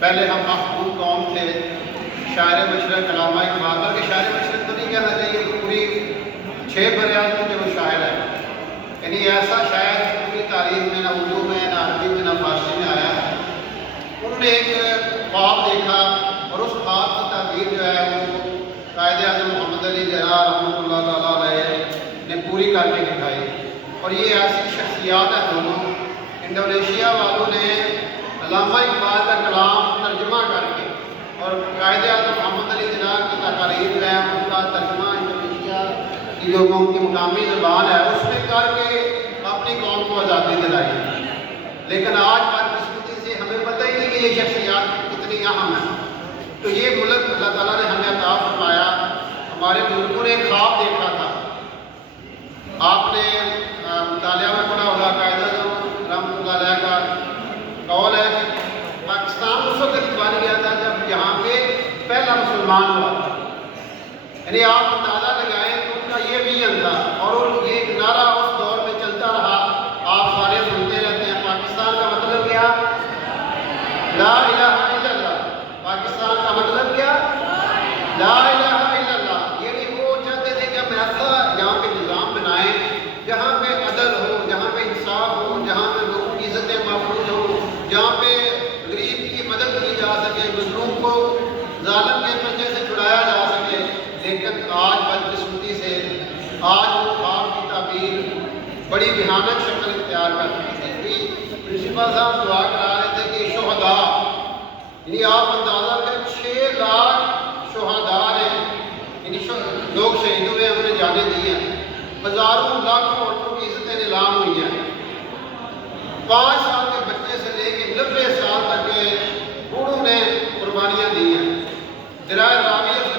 پہلے ہم محبوب قوم تھے، شاعر مشرق علامہ اقبال، بلکہ شاعر مشرق تو نہیں کہنا چاہیے، پوری 6 برِاعظموں کے وہ شاعر ہے، یعنی ایسا شاعر پوری تاریخ میں نہ اردو میں نہ عربی میں نہ فارسی میں آیا ہے۔ انہوں نے ایک خواب دیکھا اور اس خواب کی تعبیر جو ہے وہ قائد اعظم محمد علی جناح رحمۃ اللہ تعالیٰ علیہ نے پوری کر کے دکھائی، اور یہ ایسی شخصیات ہیں دونوں۔ انڈونیشیا والوں نے علامہ اقبال کا کلام ترجمہ کر کے اور قائد اعظم محمد علی جناح کی تقاریر جو ہے ان کا ترجمہ انڈونیشیا کی جو ان کی مقامی زبان ہے اس میں کر کے اپنی قوم کو آزادی دلائی۔ لیکن آج بدقسمتی سے ہمیں پتہ ہی نہیں کہ یہ شخصیات کتنی اہم ہیں۔ تو یہ ملک اللہ تعالیٰ نے ہمیں عطا فرمایا۔ ہمارے بزرگوں نے ایک خواب دیکھا تھا، آپ نے مطالعہ میں پڑھا ہوگا، قائد اعظم رحمۃ اللہ علیہ کا قول ہے کہ پاکستان اس وقت بن گیا تھا جب یہاں پہ پہلا مسلمان ہوا تھا، یعنی آپ اندازہ لگائیں تو ان کا یہ ویژن تھا، اور یہ ایک نعرہ اس دور میں چلتا رہا، آپ سارے سنتے رہتے ہیں۔ پاکستان کا مطلب کیا؟ لا الہ الا اللہ۔ پاکستان کا مطلب کیا؟ لا الہ الا اللہ۔ یعنی وہ چاہتے تھے کہ ہم ایسا یہاں پہ نظام بنائیں جہاں پہ عدل ہو، جہاں پہ انصاف ہو، جہاں پہ لوگوں کی عزتیں محفوظ ہوں، جہاں پہ غریب کی مدد کی جا سکے، مظلوم کو ظالم کے پنجے سے چھڑایا جا سکے۔ لیکن آج بدقسمتی سے آج وہ خواب کی تعبیر بڑی بھیانک شکل اختیار کر رہی ہے۔ پرنسپل صاحب دعا کرا رہے تھے کہ شہداء، یعنی آپ اندازہ کریں 6 لاکھ شہداء نے، یعنی لوگ شہید ہوئے، ہم نے جانیں دی ہیں، ہزاروں لاکھوں عورتوں کی عزتیں نیلام ہوئی ہیں، 5 سال کے بچے سے لے کے 90 سال تک کے بوڑھوں نے قربانیاں دی ہیں۔ درائے راویہ سے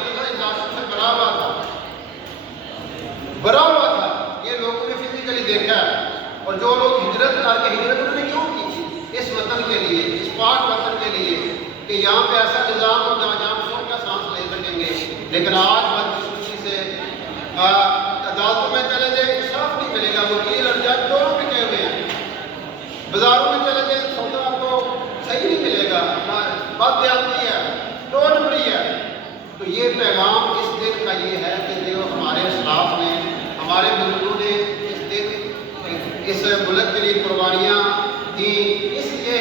بھرا ہوا تھا، بھرا ہوا تھا، یہ لوگوں نے فزیکلی دیکھا ہے۔ اور جو لوگ ہجرت کر کے، ہجرت انہوں نے کیوں کی تھی؟ اس وطن کے لیے، اس پاک وطن کے لیے کہ یہاں پہ ایسا نظام ہو جہاں ہم سو کا سانس لے سکیں گے۔ لیکن آج بدقسمتی سے عدالتوں میں چلے جائیں انصاف نہیں ملے گا، وکیل اور جج دونوں پٹے ہوئے ہیں، بازاروں میں چلے جائیں سودا آپ کو صحیح نہیں ملے گا، بات آتی ہے، ٹوٹ پڑی ہے۔ تو یہ پیغام اس دن کا یہ ہے کہ جو ہمارے اسلاف نے، ہمارے بزرگوں نے اس دن اس ملک کے لیے قربانیاں دی، اس لیے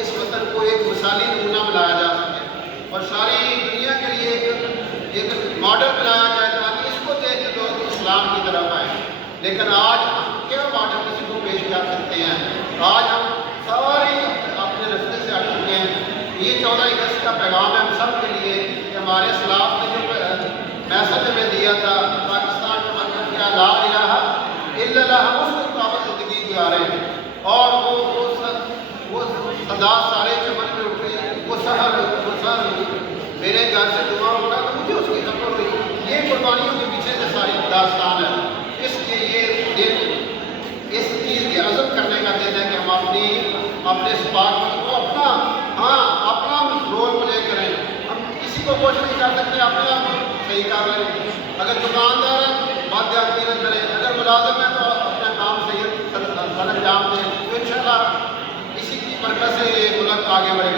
اس وطن کو ایک مثالی نمونہ بنایا جا سکے اور ساری دنیا کے لیے ایک ماڈل بنایا جائے تاکہ اس کو دیکھ کے لوگ اسلام کی طرف آئیں۔ لیکن آج ہم کیا ماڈل کسی کو پیش کر سکتے ہیں؟ آج ہم ساری اپنے رستے سے ہٹ چکے ہیں۔ یہ 14 اگست کا پیغام ہے ہم سب کے لیے کہ ہمارے اسلاف نے جو میسج ہمیں دیا تھا، پاکستان کا مطلب کیا؟ لا الہ الا اللہ، ہم اس کے مطابق زندگی گزارے ہیں۔ اور وہ صدا سارے چمن میں اٹھے، وہ سحر میرے گھر سے دعا ہوگا تو مجھے اس کی خبر ہوئی۔ یہ قربانیوں کے پیچھے سے ساری داستان ہے۔ اس لیے یہ دن اس چیز کے عزم کرنے کا دن ہے کہ ہم اپنے اس پاک وطن کو اپنا رول پلے کریں۔ ہم کسی کو کوشش نہیں کر سکتے، اپنے آپ کو صحیح کر لیں۔ اگر دکاندار ہے بادیاتی نہ کریں، اگر ملازم ہے تو اپنا کام صحیح سر انجام دیں، تو انشاءاللہ اسی کی برکت سے یہ ملک آگے بڑھے گا۔